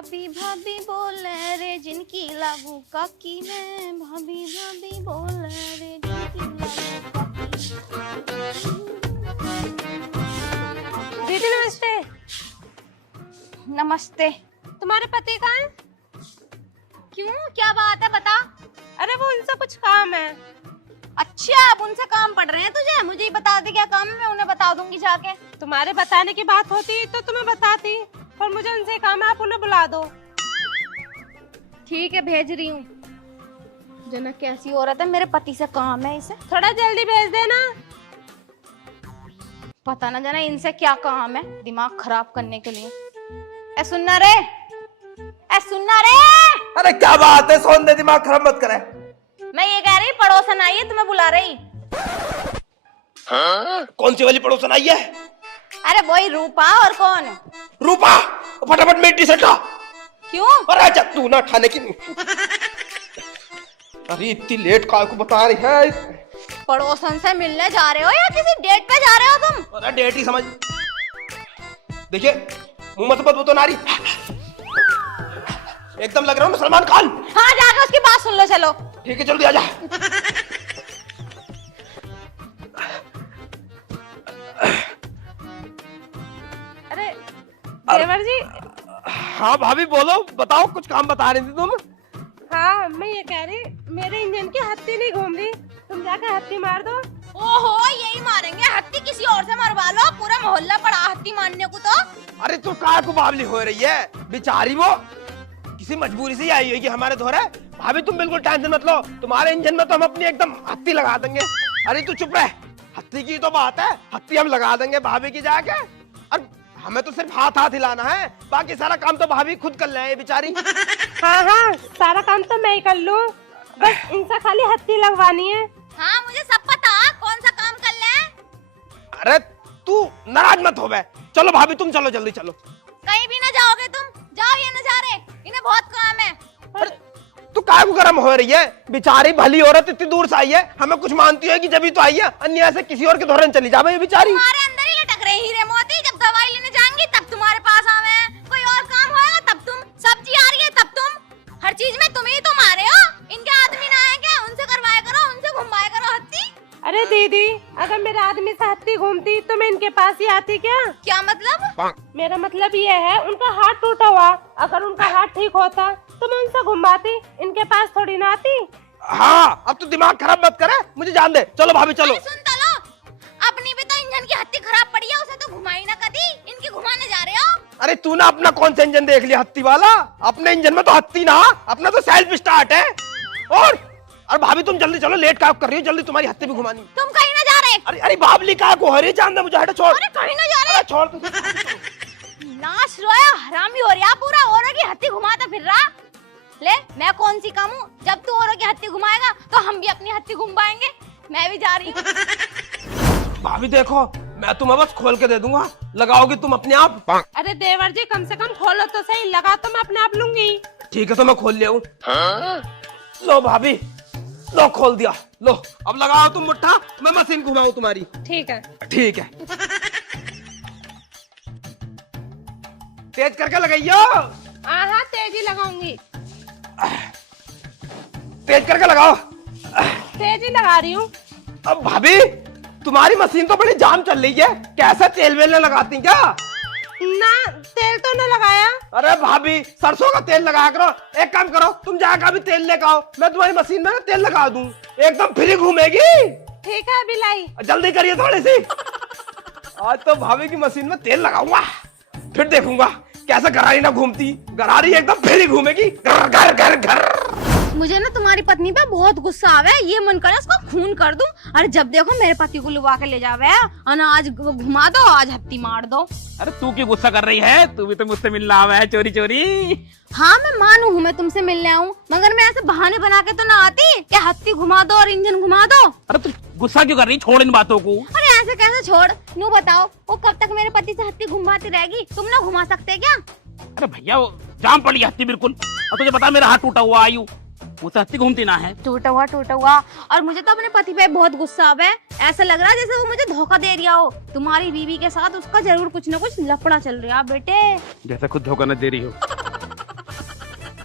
भाभी भाभी बोले रे जिनकी लागू काकी ने, भाभी भाभी बोले रे जिनकी लागू काकी। दीदी नमस्ते। नमस्ते। तुम्हारे पति कहाँ हैं? क्यों, क्या बात है, बता। अरे वो उनसे कुछ काम है। अच्छा, अब उनसे काम पड़ रहे हैं तुझे? मुझे ही बता दे क्या काम है, मैं उन्हें बता दूंगी जाके। तुम्हारे बताने की बात होती तो तुम्हें बताती, पर मुझे उनसे काम है, आप उन्हें बुला दो। ठीक है, भेज रही हूँ। जनक कैसी औरत है, मेरे पति से काम है इसे। थोड़ा जल्दी भेज देना। पता ना जाना इनसे क्या काम है, दिमाग खराब करने के लिए। ए सुनना रे, ए सुनना रे। अरे क्या बात है, सोन दे, दिमाग खराब मत करे। मैं ये कह रही पड़ोसन आई है, तुम्हें बुला रही। हाँ? कौन सी वाली पड़ोसन आई है? अरे वही रूपा, और कौन? रूपा, फटाफट मेरी टी शर्ट ला। क्यों? अरे अच्छा, तू ना खाने की। अरे इतनी लेट काल को बता रही है। पड़ोसन से मिलने जा रहे हो या किसी डेट पे जा रहे हो तुम? अरे डेट ही समझ। देखिए मुंह मत बदबू तो नारी, एकदम लग रहा हूँ सलमान खान। हाँ, जाकर उसकी बात सुन लो, चलो। ठीक है, जल्दी आजा। अरे देवर जी। हाँ भाभी बोलो, बताओ, कुछ काम बता रही थी तुम। हाँ, मैं ये कह रही, मेरे इंजन की हत्ती नहीं घूम रही, तुम जाकर हत्ती मार दो। ओहो, यही मारेंगे हत्ती? किसी और से मरवा लो, पूरा मोहल्ला पड़ा हत्ती मारने को तो। अरे तू काय को बावली हो रही है, बेचारी वो किसी मजबूरी से ही आई होगी हमारे धोरे। भाभी तुम बिल्कुल टेंशन मत लो, तुम्हारे इंजन में तो हम अपनी एकदम हत्ती लगा देंगे। अरे तू चुप रह, हत्ती की तो बात है, हत्ती हम लगा देंगे भाभी की जाके। और हमें तो सिर्फ हाथ हाथ हिलाना है, बाकी सारा काम तो भाभी खुद कर ले बेचारी। हाँ हाँ, सारा काम तो मैं ही कर लूँ, बस इनसे खाली हत्ती लगवानी है। हाँ, मुझे सब पता, कौन सा काम कर ले। अरे तू नाराज मत हो बे, चलो भाभी तुम चलो, जल्दी चलो। कहीं भी ना जाओगे तुम, जाओ, ये न जा रहे, इन्हें बहुत काम है। अरे तू काय को गरम हो रही है, बेचारी भली औरत इतनी दूर से आई है, हमें कुछ मानती है कि जब तो आई है, अन्य से किसी और के धोरण चली जावे ये बेचारी। तुम्हारे अंदर ही लटक रहे हीरे मोती, जब दवाई लेने जाएंगी तब तुम्हारे पास आवे, कोई और काम होएगा तब तुम, सब्जी आ रही है तब तुम, हर चीज में तुम ही तो मारे हो। इनके आदमी ना आए क्या, उनसे करवाया करो, उनसे घुमाया करो हत्ती। अरे दीदी, अगर मेरे आदमी से हत्ती घूमती तो मैं इनके पास ही आती क्या? क्या मतलब? मेरा मतलब ये है, उनका हाथ टूटा हुआ, अगर उनका हाथ ठीक होता तो मैं उनसे घुमाती, इनके पास थोड़ी ना आती। हाँ, अब तू दिमाग खराब मत करे, मुझे जान दे, चलो भाभी चलो। सुन तो लो, अपनी भी तो इंजन की हत्ती खराब पड़ी है, उसे तो घुमाई ना कदी, इनकी घुमाने जा रहे हो। अरे तू ना अपना कौन सा इंजन देख लिया हत्ती वाला, अपने इंजन में तो हत्ती ना, अपना तो सेल्फ स्टार्ट है। और भाभी तुम जल्दी चलो, लेट क्या कर रही हो, जल्दी तुम्हारी हत्ती भी घुमानी। तुम कहीं ना जा रहे। अरे अरे बाबली का को हरे जान दे मुझे, हटो छोड़। अरे कहीं ना जा रहे। छोड़। नाश रोया हरामी हो रहा पूरा, औरों की हत्ती घुमाता फिर रहा। ले, मैं कौन सी कम हूँ, जब तू औरों की हत्ती घुमाएगा तो हम भी अपनी हत्ती घुम पाएंगे। मैं भी जा रही हूँ। भाभी देखो, मैं तुम्हें बस खोल के दे दूंगा, लगाओगी तुम अपने आप। अरे देवर जी, कम से कम खोलो तो सही, लगा तो मैं अपने आप लूंगी। ठीक है, तो मैं खोल लिया हूँ। लो भाभी, लो खोल दिया, लो अब लगाओ तुम मुट्ठा, मैं मशीन घुमाऊं तुम्हारी। ठीक है। ठीक है, तेज करके लगाइयो। हाँ, तेजी लगाऊंगी, तेज करके लगाओ। तेजी लगा रही हूँ। अब भाभी तुम्हारी मशीन तो बड़ी जाम चल रही है, कैसा तेल वेल लगाती क्या? ना, तेल तो न लगाया। अरे भाभी सरसों का तेल लगाया करो, एक काम करो तुम जाकर अभी तेल लेकर आओ, मैं तुम्हारी मशीन में ना तेल लगा दूं, एकदम फ्री घूमेगी। ठीक है, अभी लाई। जल्दी करिए थोड़ी सी, आज तो भाभी की मशीन में तेल लगाऊंगा, फिर देखूंगा कैसा गरारी ना घूमती, गरारी एकदम फ्री घूमेगी, घर घर घर घर। मुझे ना तुम्हारी पत्नी पे बहुत गुस्सा आवे, ये मन करे उसको खून कर दूं। अरे जब देखो मेरे पति को लुवा के ले जावे, आज घुमा दो, आज हत्ती मार दो। अरे तू क्यों गुस्सा कर रही है, तू भी तो मुझसे मिलने आवा है चोरी चोरी। हाँ, मैं मानू हूँ मैं तुमसे मिलने आऊँ, मगर मैं ऐसे बहाने बना के तो ना आती कि हत्ती घुमा दो और इंजन घुमा दो। अरे तू गुस्सा क्यों कर रही, छोड़ इन बातों को। अरे ऐसे कैसे छोड़, नू बताओ, वो कब तक मेरे पति से हत्ती घुमाती रहेगी, तुम ना घुमा सकते क्या? अरे भैया वो जाम पड़ी हत्ती बिल्कुल, और तुझे पता मेरा हाथ टूटा हुआ, आयु वो हत्ती घूमती ना है। टूटा हुआ, और मुझे तो अपने पति पे बहुत गुस्सा आवे, ऐसा लग रहा है जैसे वो मुझे धोखा दे रहा हो। तुम्हारी बीवी के साथ उसका जरूर कुछ न कुछ लफड़ा चल रहा बेटे। जैसे खुद धोखा न दे रही हो।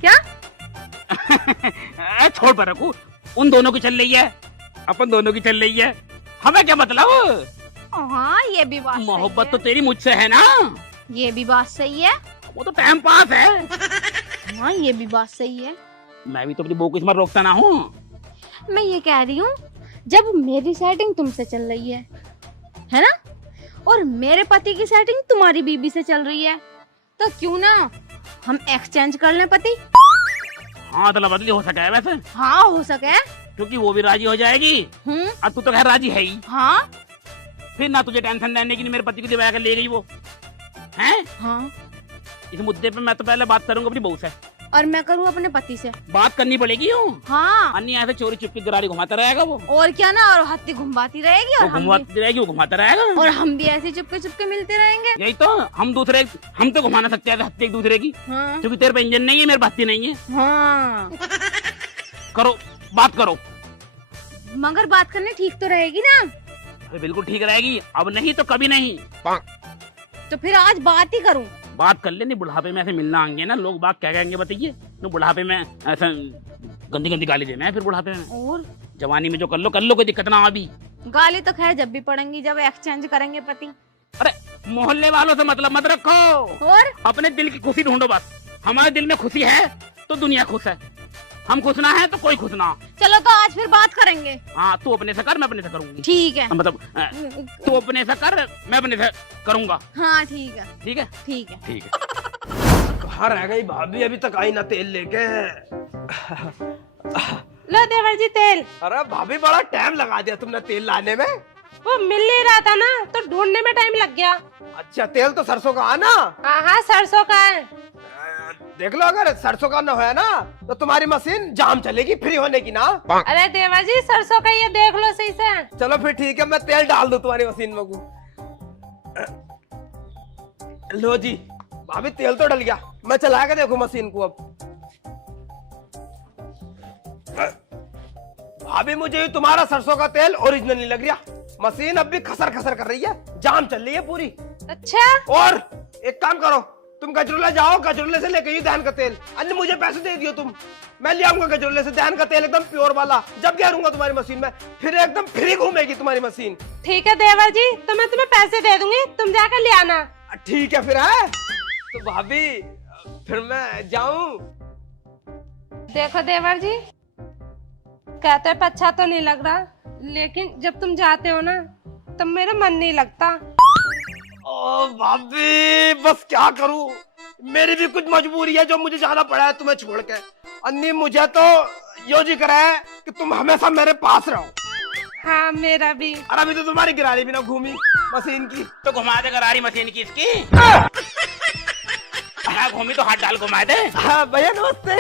क्या? छोड़ पर रखू, उन दोनों की चल रही है, अपन दोनों की चल रही है, हमें क्या मतलब? हाँ ये भी बात सही मोहब्बत है। तो तेरी मुझसे है ना, ये भी बात सही है। वो तो टाइम पास है। हाँ ये भी बात सही है। मैं भी तो अपनी बहू को इस बार रोकता ना हूँ। मैं ये कह रही हूँ, जब मेरी सेटिंग तुमसे चल रही है ना, और मेरे पति की सेटिंग तुम्हारी बीबी से चल रही है, तो क्यों ना हम एक्सचेंज कर लें पति? हाँ अदला बदली हो सके वैसे, हाँ हो सके। क्योंकि वो भी राजी हो जाएगी और तू तो खैर राजी है ही। हाँ फिर ना तुझे टेंशन लेने की, नहीं मेरे पति को दिवा कर ले गई वो हैं। हाँ। इस मुद्दे पे मैं तो पहले बात करूंगा अपनी बहू से, और मैं करूँ अपने पति से। बात करनी पड़ेगी यूं। हाँ अन्य ऐसे चोरी चुपकी गरारी घुमाता रहेगा वो और क्या ना, और हत्ती घुमाती रहेगी, और हम भी, घुमाती रहेगी, वो घुमाता रहेगा। और हम भी ऐसे चुपके चुपके मिलते रहेंगे। यही तो, हम तो घुमा ना सकते हैं हत्ती एक दूसरे की, हाँ क्योंकि तेरे पे इंजन नहीं है, मेरे पे हत्ती नहीं है। हाँ। करो बात करो। मगर बात करनी ठीक तो रहेगी ना? अरे बिल्कुल ठीक रहेगी, अब नहीं तो कभी नहीं। तो फिर आज बात ही करूं। बात कर ले, नहीं बुढ़ापे में ऐसे मिलना आएंगे ना लोग, बात क्या कहेंगे बताइए। तो बुढ़ापे में ऐसा गंदी गंदी गाली देना है फिर बुढ़ापे में। और जवानी में जो कर लो कोई दिक्कत ना अभी। गाली तो खैर जब भी पड़ेंगी, जब एक्सचेंज करेंगे पति। अरे मोहल्ले वालों से मतलब मत रखो, और अपने दिल की खुशी ढूंढो बस। हमारे दिल में खुशी है तो दुनिया खुश है, हम खुश ना है तो कोई खुश ना। चलो तो आज फिर बात करेंगे। हाँ तू अपने से कर, मैं अपने से करूंगी। ठीक है। मतलब तू अपने से कर, मैं अपने से करूंगा। हाँ ठीक है ठीक है ठीक है। ठीक है। कहाँ रह गई भाभी, अभी तक आई ना तेल लेके। लो देवर जी तेल। अरे भाभी बड़ा टाइम लगा दिया तुमने तेल लाने में। वो मिल नहीं रहा था ना, तो ढूंढने में टाइम लग गया। अच्छा तेल तो सरसों का है ना? हाँ हाँ सरसों का है। देख लो, अगर सरसों का न है ना तो तुम्हारी मशीन जाम चलेगी फ्री होने की ना। अरे देवर जी सरसों का ये देख लो सही से। चलो फिर ठीक है, मैं तेल डाल दूं तुम्हारी मशीन में। लो जी भाभी, तेल तो डल गया, मैं चला के देखो मशीन को। अब भाभी मुझे तुम्हारा सरसों का तेल ओरिजिनल नहीं लग रहा, मशीन अब भी खसर खसर कर रही है, जाम चल रही है पूरी। अच्छा और एक काम करो, तुम गजरुला जाओ, गजरुले से लेके दहन का तेल। अन्य मुझे पैसे दे दियो तुम, मैं ले आऊंगा गजरुले से दहन का तेल एकदम प्योर वाला। जब गिरूंगा तुम्हारी मशीन में, फिर एकदम फ्री घूमेगी तुम्हारी मशीन। ठीक है देवर जी, तो मैं तुम्हें पैसे दे दूंगी, तुम जाकर ले आना। ठीक है फिर है तो भाभी, फिर मैं जाऊं। देखो देवर जी, कहते हैं अच्छा तो नहीं लग रहा, लेकिन जब तुम जाते हो ना तब मेरा मन नहीं लगता। ओ भाभी बस क्या करूं, मेरी भी कुछ मजबूरी है जो मुझे जाना पड़ा है तुम्हें छोड़ के। अन्नी मुझे तो यो जी करा है कि तुम हमेशा मेरे पास रहो। हाँ मेरा भी। और अभी तो तुम्हारी गिरारी भी ना घूमी मशीन की। तो घुमा दे गरारी मशीन की इसकी। हाँ घूमी तो हाथ डाल घुमा दे। हाँ भैया नमस्ते।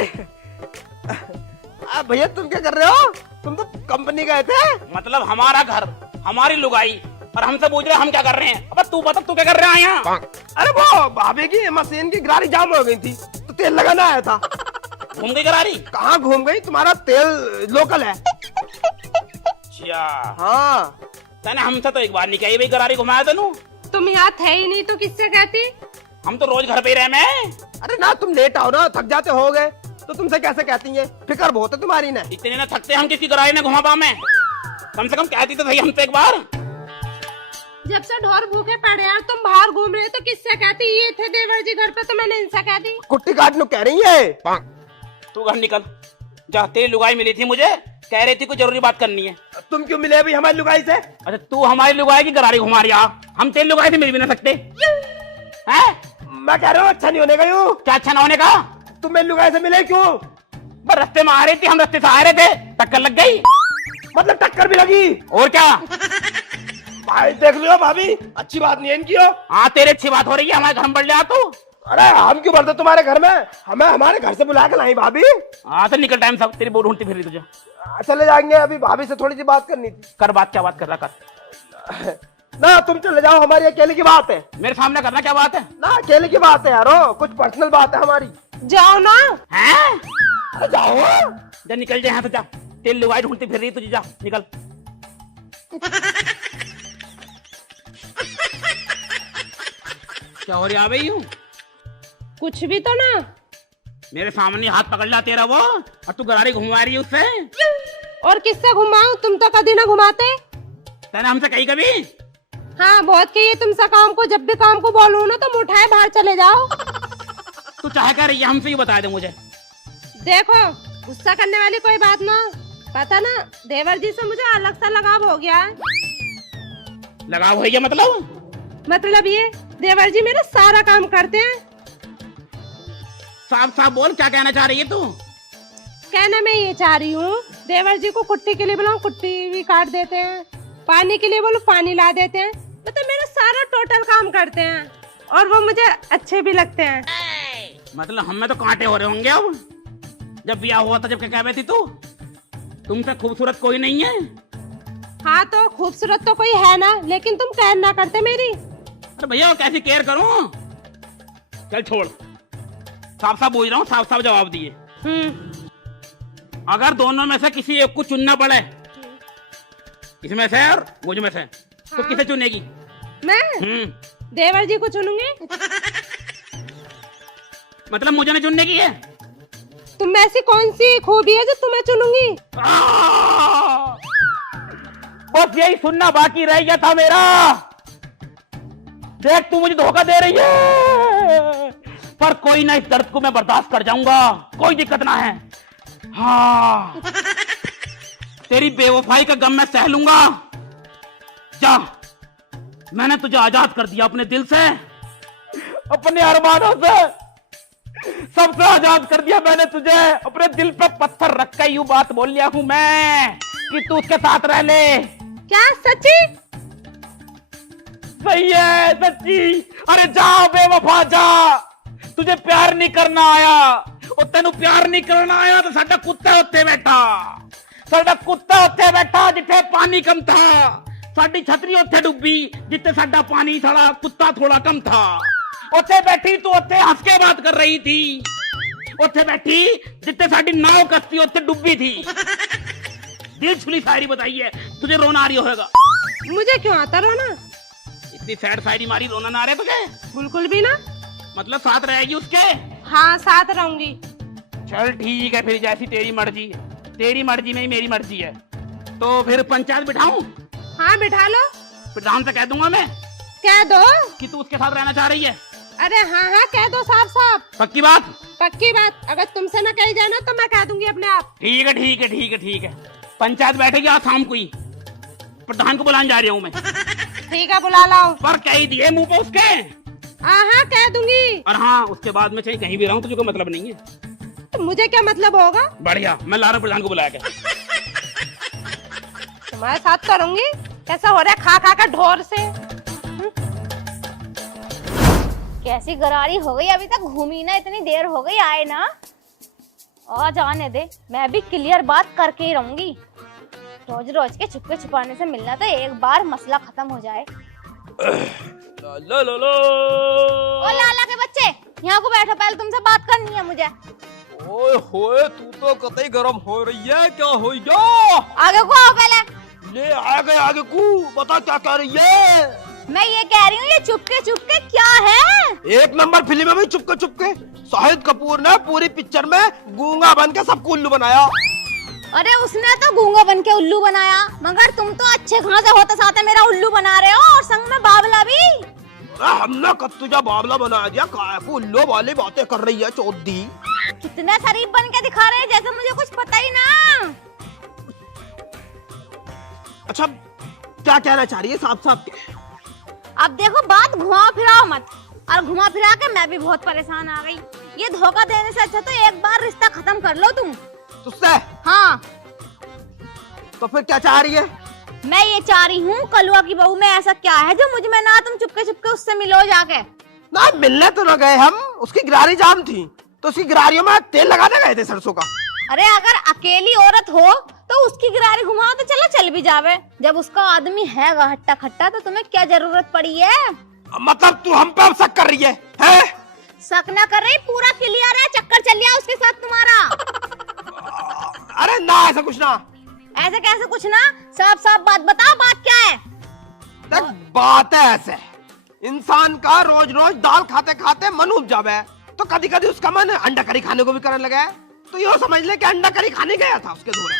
भैया तुम क्या कर रहे हो, तुम तो कंपनी गए थे। मतलब हमारा घर, हमारी लुगाई, और हमसे पूछ रहे हम क्या कर रहे हैं। अब तू बता तू क्या कर रहा है यहाँ। अरे वो भाभी की मशीन की गिरारी जाम हो गई थी तो तेल लगाना आया था। घूम गई गरारी। कहाँ घूम गई, तुम्हारा तेल लोकल है। अच्छा हाँ तने हमसे तो एक बार नहीं कही भाई गरारी घुमाया तेनू। तुम यहाँ थे ही नहीं तो किससे कहती। हम तो रोज घर पे ही रहे मैं। अरे ना तुम लेट आओ ना, थक जाते हो गए तो तुमसे कैसे कहती हैं, फिक्र बहुत है तुम्हारी ना। इतने ना थकते हम किसी गरारी ने घुमा पा में, कम से कम कहती तो सही हमसे एक बार। जब से ढोर भूखे पड़े यार, तुम बाहर घूम रहे तो किससे कहती। ये थे देवर जी घर पे तो मैंने इनसे कह दी। कुट्टी काटने कह रही है। तू घर निकल जा, तेरी लुगाई मिली थी मुझे, कह रही थी कोई जरूरी बात करनी है। तुम क्यों मिले अभी हमारी लुगाई से? अच्छा तू हमारी लुगाई की गरारी घुमा रही है, हम तेरी लुगाई से मिल भी ना सकते हैं। मैं कह रहा हूँ अच्छा नहीं होने का। यूं क्या अच्छा ना होने का, तुम मेरी लुगाई से मिले क्यों? बस रास्ते में आ रही थी, हम रास्ते से आ रहे थे, टक्कर लग गई। मतलब टक्कर भी लगी? और क्या भाई देख लियो भाभी, अच्छी बात नहीं है इनकी हो। हाँ तेरी अच्छी बात हो रही है, हमारे घर में बढ़ जा तू। अरे हम क्यों बढ़ते तुम्हारे घर में, हमें हमारे घर से बुला के लाई भाभी। हाँ तो निकल टाइम सब, तेरी बहू ढूंढती फिर रही तुझे। चले जाएंगे, अभी भाभी से थोड़ी सी बात करनी थी। कर बात, क्या बात कर रहा कर। ना तुम चले जाओ, हमारी अकेले की बात है। मेरे सामने करना क्या बात है। ना अकेले की बात है यारो, कुछ पर्सनल बात है हमारी। जाओ ना। हैं? अरे जाओ। जा निकल जा यहाँ से, जा तेल लुगाई ढूंढती फिर रही तुझे, जा निकल। क्या हो रही है भाई यूं? कुछ भी तो ना। मेरे सामने हाथ पकड़ ला तेरा वो, और तू गरारी घुमा रही है उससे। और किससे घुमाऊं? तुम तो कभी ना घुमाते। तेने हमसे कही कभी? हाँ बहुत कहिए तुमसे काम को, जब भी काम को बोलूं ना तुम उठाए बाहर चले जाओ। तू चाहे कर रही है, हमसे ही बता दे मुझे। देखो गुस्सा करने वाली कोई बात ना, पता ना देवर जी से मुझे अलग सा लगाव हो गया है। लगाव है क्या मतलब? मतलब ये देवर जी मेरा सारा काम करते हैं। साफ साफ बोल, क्या कहना चाह रही है तू? कहना मैं ये चाह रही हूँ, देवर जी को कुट्टी के लिए बुलाऊं, कुट्टी भी काट देते हैं, पानी के लिए बोलो पानी ला देते हैं, मतलब मेरा सारा टोटल काम करते हैं और वो मुझे अच्छे भी लगते हैं। मतलब हमें तो कांटे हो रहे होंगे अब। जब ब्याह हुआ था जब क्या कह रही थी तू? तुमसे खूबसूरत कोई नहीं है। हाँ तो खूबसूरत तो कोई है ना, लेकिन तुम केयर ना करते मेरी। अरे भैया वो कैसी केयर करूं? चल छोड़, साफ साफ बोल रहा हूँ, साफ साफ जवाब दिए। अगर दोनों में से किसी एक को चुनना पड़े, इसमें से और मुझ में से, तो किसे चुनेगी? मैं देवर जी को चुनूंगी। मतलब मुझे नहीं चुनने की है? तुम में ऐसी कौन सी खूबी है जो तुम्हें चुनूंगी? बस यही सुनना बाकी रह गया था मेरा। देख तू मुझे धोखा दे रही है, पर कोई ना, इस दर्द को मैं बर्दाश्त कर जाऊंगा, कोई दिक्कत ना है। हाँ तेरी बेवफाई का गम मैं सह लूंगा। जा, मैंने तुझे आजाद कर दिया अपने दिल से, अपने अरमानों से, सबसे आजाद कर दिया मैंने तुझे। अपने दिल पे पत्थर रख के यूं बात बोल लिया हूं मैं कि तू उसके साथ रह ले। क्या सच्ची? सही है, सच्ची। अरे जा बेवफा जा, तुझे प्यार नहीं करना आया, और तेनू प्यार नहीं करना आया तो साडा कुत्ता उत्ते बैठा, साडा कुत्ता उत्ते बैठा जिथे पानी कम था, साडी छतरी उत्थे डुब्बी जिथे साडा पानी थोड़ा, कुत्ता थोड़ा कम था। उत्थे बैठी तू, उत्थे हंस के बात कर रही थी, उत्थे बैठी जिथे साडी नाव कश्ती उत्थे डुब्बी थी। दिल छुली शायरी बताई है, तुझे रोना आ रही होगा। मुझे क्यों आता रोना? इतनी सैड शायरी मारी, रोना ना आ रहा तुझे? बिल्कुल भी ना। मतलब साथ रहेगी उसके? हाँ साथ रहूंगी। चल ठीक है फिर, जैसी तेरी मर्जी, तेरी मर्जी में ही मेरी मर्जी है। तो फिर पंचायत बिठाऊं? हाँ बिठा लो। प्रधान से कह दूंगा मैं कह दो कि तू उसके साथ रहना चाह रही है। अरे हाँ हाँ कह दो साफ साफ। पक्की बात? पक्की बात, अगर तुमसे न कही जाए ना तो मैं कह दूंगी अपने आप। ठीक है ठीक है ठीक है ठीक है, पंचायत बैठेगी आज शाम को ही, प्रधान को बुलाने जा रही हूँ मैं। ठीक है बुला लाओ। पर कह दिए मुंह पे उसके। हाँ हाँ कह दूंगी। और हाँ उसके बाद में चाहे कहीं भी रहूं तुझे कोई मतलब नहीं है। तो मुझे क्या मतलब होगा? बढ़िया, मैं ला रहा हूं प्रधान को बुला के। तुम्हारे साथ करूंगी। कैसा हो रहा है खा खा कर ढोर से? कैसी गरारी हो गई, अभी तक घूमी ना, इतनी देर हो गई आए ना। आ जाने दे, मैं भी क्लियर बात करके ही रहूंगी। रोज रोज के छुपके छुपाने से मिलना तो एक बार मसला खत्म हो जाए। ला ला ला। ओ लाला के बच्चे, यहाँ को बैठो, पहले तुमसे बात करनी है मुझे। ओए होए, तू तो कतई गरम हो रही है, क्या हो गया? आगे को आओ पहले। ले आगे को बता, क्या कह रही है? मैं ये कह रही हूँ, ये चुपके चुपके क्या है? एक नंबर फिल्म है भाई, चुपके चुपके। शाहिद कपूर ने पूरी पिक्चर में गूंगा बन के सबको उल्लू बनाया। अरे उसने तो गूंगा बन के उल्लू बनाया, मगर तुम तो अच्छे खासे होते साथे मेरा उल्लू बना रहे हो, और संग में बाबला भी। हमने कत्तुजा बाबला बना दिया, काय को उल्लू वाली बातें कर रही है चौधरी। कितने शरीफ बन के दिखा रहे हैं, जैसे मुझे कुछ पता ही ना। अच्छा क्या कहना चाह रही है साफ साफ? अब देखो, बात घुमा फिराओ मत, और घुमा फिरा के मैं भी बहुत परेशान आ गई। ये धोखा देने से अच्छा तो एक बार रिश्ता खत्म कर लो तुम। तुझसे? हाँ। तो फिर क्या चाह रही है? मैं ये चाह रही हूँ, कलुआ की बहू में ऐसा क्या है जो मुझ में ना, तुम चुपके चुपके उससे मिलो जाके। ना मिलने तो ना गए हम, उसकी गिरारी जाम थी तो उसकी गिरारियों में तेल लगाने गए थे सरसों का। अरे अगर अकेली औरत हो तो उसकी गिरारी घुमाओ तो चलो चल भी जावे, जब उसका आदमी है हट्टा खट्टा तो तुम्हें क्या जरूरत पड़ी है? मतलब तू हम पे अब शक कर रही है? शक ना कर रही, पूरा क्लियर है, चक्कर चल लिया उसके साथ तुम्हारा। अरे ना ऐसा कुछ ना। ऐसे कैसे कुछ ना, साफ साफ बात बताओ, बात क्या है? देख बात है ऐसे, इंसान का रोज रोज दाल खाते खाते मन उब जावे, तो कभी कभी उसका मन अंडा करी खाने को भी करने लगा है। तो यो समझ ले कि अंडा करी खाने गया था उसके धोरे।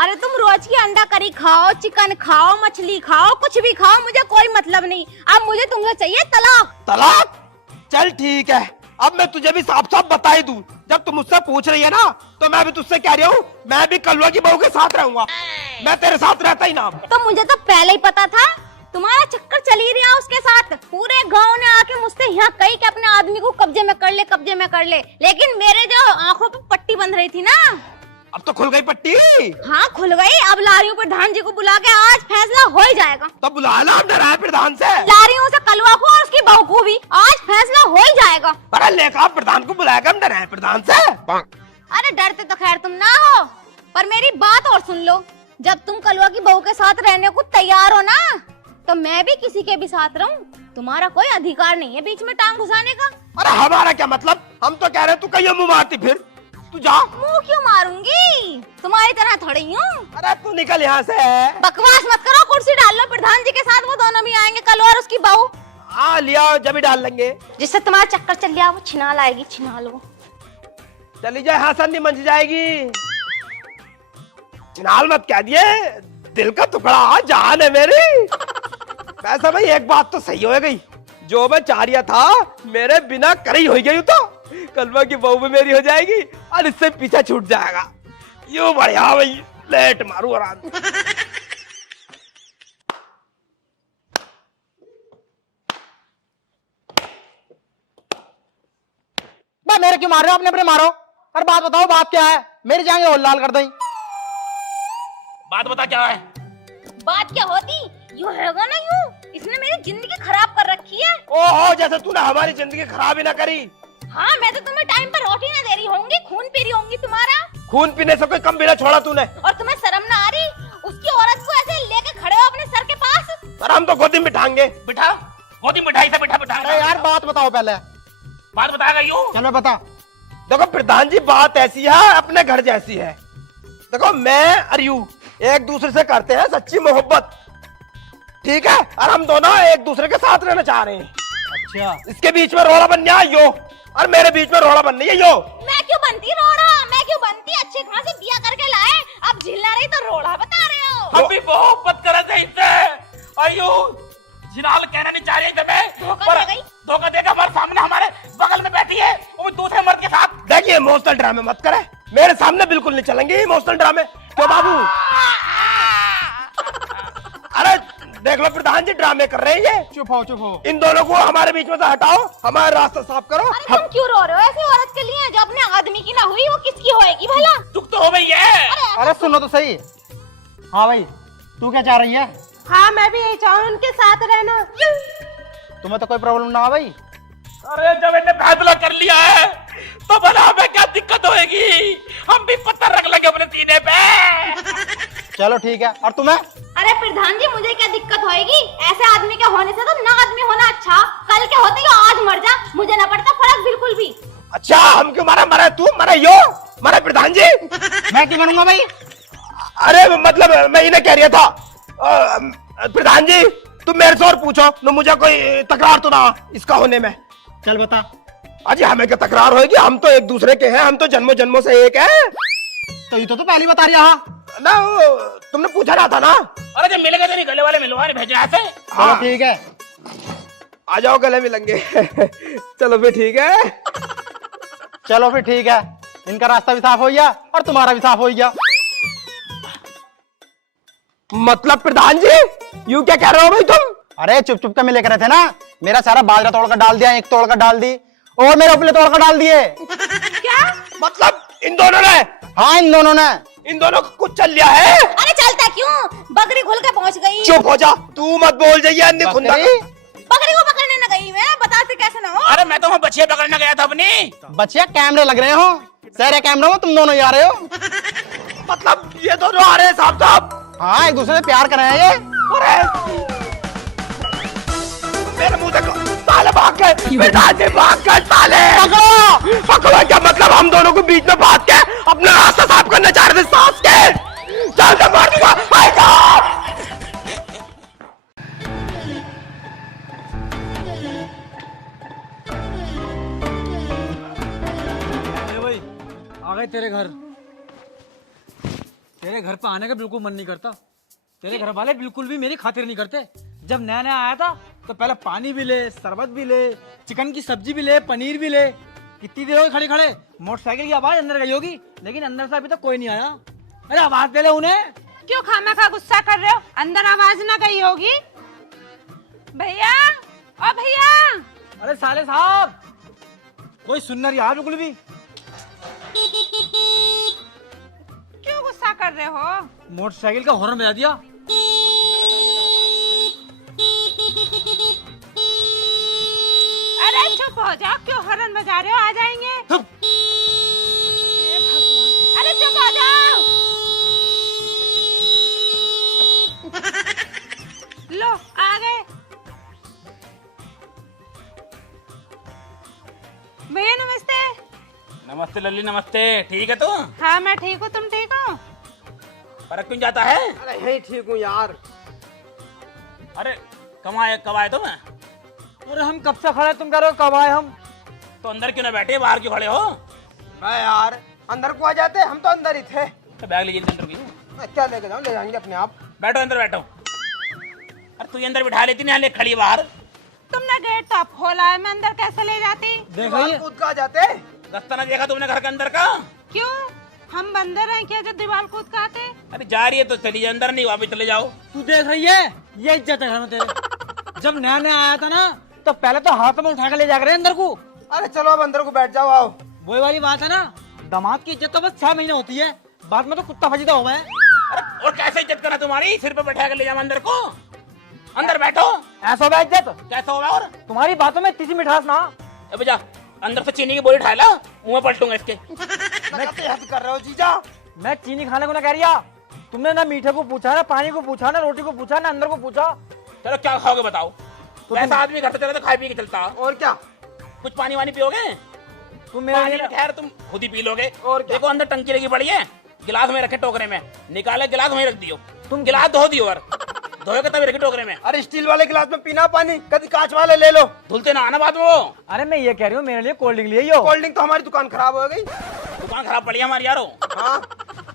अरे तुम रोज की अंडा करी खाओ, चिकन खाओ, मछली खाओ, कुछ भी खाओ, मुझे कोई मतलब नहीं। अब मुझे तुमसे चाहिए तलाक। तलाक? चल ठीक है, अब मैं तुझे भी साफ साफ बता ही दूं। जब तुम मुझसे पूछ रही है ना, तो मैं भी तुझसे कह रही हूँ, मैं भी कलवा की बहू के साथ रहूंगा। मैं तेरे साथ रहता ही ना। तो मुझे तो पहले ही पता था तुम्हारा चक्कर चल ही रहा उसके साथ। पूरे गांव ने आके मुझसे यहाँ कही कि अपने आदमी को कब्जे में कर ले, कब्जे में कर ले, लेकिन मेरे जो आंखों पे पट्टी बंध रही थी ना, अब तो खुल गई पट्टी। हाँ खुल गई। अब ला रही हूँ प्रधान जी को बुला के, आज फैसला हो ही जाएगा। तो बुला ला डरा प्रधान से। ला रही हूँ उसे कलवा को और उसकी बहू को भी, आज फैसला हो ही जाएगा। अरे लेखा प्रधान को बुलाएगा, हम डरा प्रधान से। अरे डरते तो खैर तुम ना हो, पर मेरी बात और सुन लो। जब तुम कलवा की बहू के साथ रहने को तैयार हो ना, तो मैं भी किसी के भी साथ रहूं। तुम्हारा कोई अधिकार नहीं है बीच में टांग घुसाने का। अरे हमारा क्या मतलब, हम तो कह रहे तू कहीं मुंह मारती फिर। तू जा। मुंह क्यों मारूंगी, तुम्हारी तरह थोड़ी हूँ। अरे तू निकल यहाँ से। बकवास मत करो, कुर्सी डाल लो प्रधान जी के साथ, वो दोनों भी आएंगे, कलवा और उसकी बहू। हाँ लिया, जब ही डाल लेंगे। जिससे तुम्हारा चक्कर चल गया वो छिनाल आएगी, छिनाल वो। चली जाए हासन नहीं मंच जाएगी। चिनाल मत कह दिए, दिल का टुकड़ा जान है मेरी। वैसे भाई एक बात तो सही हो गई, जो मैं चाह रहा था मेरे बिना करी हो गई। तो कलवा की बहू भी मेरी हो जाएगी और इससे पीछा छूट जाएगा। यूं बढ़िया भाई, लेट मारू आराम। भाई मेरे क्यों मार रहे हो, अपने अपने मारो। और बात बताओ, बात क्या है? मेरी जाएंगे और लाल कर दें। बात बता क्या है? बात क्या होती, यूं हैगा ना यूं, इसने मेरी जिंदगी खराब कर रखी है। ओहो, जैसे तूने हमारी जिंदगी खराब ही ना करी। हाँ मैं तो तुम्हें टाइम पर रोटी ना दे रही होंगी, खून पी रही होंगी तुम्हारा। खून पीने से कोई कम भी ना छोड़ा तूने। और तुम्हें शर्म ना आ रही, उसकी औरत को ऐसे लेके खड़े हो अपने सर के पास। पर हम तो गोदी में बिठाएंगे। बिठा, गोदी मिठाई से बिठा बिठा। अरे यार बात बताओ पहले। बात बताएगा यूं। चलो बता। देखो प्रधान जी, बात ऐसी है, अपने घर जैसी है। देखो मैं और यू एक दूसरे से करते हैं सच्ची मोहब्बत, ठीक है? और हम दोनों एक दूसरे के साथ रहना चाह रहे हैं। अच्छा, इसके बीच में रोड़ा बन गया यो, और मेरे बीच में रोड़ा बन नहीं है यो। मैं क्यों बनती रोड़ा, मैं क्यों बनती, अच्छी खासी बिया करके लाए, अब झिल्ला रही तो रोड़ा बता रहे हो। हम भी मोहब्बत कर रहे थे। अयो जिनाल कहना नहीं चाह रही थी मैं, धोखा दे गई। धोखा देकर हमारे सामने हमारे बगल में बैठी है वो दूसरे मर्द के साथ। देखिए इमोशनल ड्रामे मत करे, मेरे सामने बिल्कुल नहीं चलेंगे इमोशनल ड्रामे। क्यों बाबू? अरे देख लो प्रधान जी ड्रामे कर रहे हैं ये। चुप हो चुप हो। इन दोनों को हमारे बीच में से हटाओ, हमारा रास्ता साफ करो। अरे तुम क्यों रो रहे हो ऐसी औरत के लिए, जो अपने आदमी की ना हुई वो किसकी होएगी भला। दुख तो हो गई है। अरे सुनो तो सही। हाँ भाई, तू क्या चाह रही है? हाँ मैं भी यही चाहूँ उनके साथ रहना। तुम्हें तो कोई प्रॉब्लम ना हो भाई। अरे जब इन्हें फैसला कर लिया है तो भला हमें क्या दिक्कत होएगी, हम भी पत्थर रख लेंगे अपने सीने पे। चलो ठीक है। और तुम्हें? अरे प्रधान जी मुझे क्या दिक्कत होएगी, ऐसे आदमी के होने से तो ना आदमी होना अच्छा। कल के होते ही आज मर जा, मुझे ना पड़ता फर्क बिल्कुल भी। अच्छा हम क्यों मारा, मरा तू, मरा यो, मरा प्रधान जी। मैं क्यों बनूंगा भाई? अरे मतलब मैं इन्हें कह रहा था प्रधान जी, तुम मेरे से और पूछो न, मुझे कोई तकरार तो ना इसका होने में। चल बता। अजी हमें क्या तकरार होगी, हम तो एक दूसरे के हैं, हम तो जन्मों जन्मों से एक है। तो ये तो पहली बता रही है। ना तुमने पूछा ना था ना। अरे जब मिलेगा तो नहीं, गले वाले मिलवा भेजे ऐसे। चलो ठीक है, आ जाओ गले मिलेंगे। चलो फिर ठीक है। चलो फिर ठीक है। इनका रास्ता भी साफ हो गया और तुम्हारा भी साफ हो गया। मतलब प्रधान जी यूं क्या कह रहे हो भाई तुम? अरे चुप चुप के मिले करे थे ना, मेरा सारा बाजरा तोड़ कर डाल दिया, एक तोड़ कर डाल दी और मेरे उपले तोड़ कर डाल दिए। क्या मतलब इन दोनों ने? हाँ इन दोनों ने। इन दोनों को कुछ चल लिया है। अरे चलता क्यों, बकरी खुल के पहुंच गई। चुप हो जा, तू मत बोल जाइए अन्य खुंदा। बकरी को पकड़ने न गई मैं, बताते कैसे ना हो। अरे मैं तो वहाँ बच्चे पकड़ने गया था अपनी। बच्चे कैमरे लग रहे हो, सारे कैमरों में तुम दोनों ही आ रहे हो। मतलब ये दोनों आ रहे हैं साहब साहब। हाँ एक दूसरे से प्यार कर रहे हैं ये। अरे मेरे मुंह देखो, साले भाग गए, पिताजी भाग गए साले। पकड़ो पकड़ो, क्या मतलब हम दोनों को बीच में बांध के अपना रास्ता साफ करना चाह रहे थे सांस के। चल से मार दूंगा। आ गए तेरे घर। तेरे घर पे आने का बिल्कुल मन नहीं करता। तेरे घर वाले बिल्कुल भी मेरी खातिर नहीं करते। जब नया नया आया था तो पहले पानी भी ले, शरबत भी ले, चिकन की सब्जी भी ले, पनीर भी ले। कितनी देर हो गई खड़े खड़े। मोटरसाइकिल की आवाज अंदर गई होगी, लेकिन अंदर से अभी तक कोई नहीं आया। अरे आवाज दे ले उन्हें। क्यों खामा गुस्सा कर रहे हो? अंदर आवाज ना गई होगी। भैया, ओ भैया। अरे साले साहब, कोई सुन नहीं रहा बिल्कुल भी। क्यों गुस्सा कर रहे हो? मोटरसाइकिल का हॉर्न बजा दिया। अरे चुप हो जाओ, क्यों हॉर्न बजा रहे हो? आ जाएंगे। अरे चुप हो जाओ। लो आ गए। भैया नमस्ते। नमस्ते लल्ली, नमस्ते। ठीक है तू? हाँ मैं ठीक हूँ, तुम ठीक हो? फर्क क्यों जाता है? अरे यही ठीक हूँ यार। अरे कब आए तुम? अरे हम कब से खड़े, तुम कह रहे हो कब आए हम? तो अंदर क्यों ना बैठे, बाहर क्यों खड़े हो? मैं यार अंदर को आ जाते, हम तो अंदर ही थे। तो बैग लीजिए अंदर की। मैं क्या लेके जाऊँ, ले जाएंगे अपने आप। बैठो अंदर बैठो। अरे तू अंदर बिठा लेती, नहीं ले खड़ी बाहर। तुमने गेट तो खोला है, मैं अंदर कैसे ले जाती? देख दीवार रही कूद का आ जाते। रास्ता ना देखा तुमने घर के अंदर का? क्यों, हम बंदर हैं क्या जो दीवार कूद का आते? अरे जा रही है तो चली जाए, अंदर नहीं वापस चले जाओ। तू देख रही है, ये इज्जत है घर में तेरे। जब नया नया आया था ना तो पहले तो हाथ में उठा के ले जा रहे अंदर को। अरे चलो अब अंदर को बैठ जाओ, आओ। वही वाली बात है ना, दामाद की इज्जत तो बस 6 महीने होती है, बाद में तो कुत्ता फजीदा हुआ है। अरे और कैसे इज्जत करना तुम्हारी, सिर पे बैठा के ले जाओ अंदर को। अंदर बैठो। ऐसा होगा इज्जत? कैसा होगा? और तुम्हारी बातों में इतनी सी मिठास ना। अब जा अंदर से चीनी की बोरी उठा ला, मुंह पलटूंगा इसके। हद कर रहे हो जीजा। मैं चीनी खाने को ना कह रिया। तुमने ना मीठे को पूछा, ना पानी को पूछा, ना रोटी को पूछा, ना अंदर को पूछा। चलो क्या खाओगे बताओ? तो ऐसा आदमी घर से चला तो खाए पी के चलता। और क्या? कुछ पानी वानी पियोगे? तुम मेरे पानी लिए तो खैर तुम खुद ही पी लोगे। और क्या? देखो अंदर टंकी लगी पड़ी है, गिलास में रखे टोकरे में, निकाले गिलास वहीं रख दियो। तुम गिलास धो दियो और धोए के तभी रखे टोकरे में। अरे स्टील वाले गिलास में पीना पानी, कभी कांच वाले ले लो। धुलते ना आना बाद में वो। अरे मैं ये कह रही हूँ मेरे लिए कोल्ड ड्रिंक लिए। कोल्ड ड्रिंक तो हमारी दुकान खराब हो गई। दुकान खराब पड़ी है हमारी यारो। हाँ,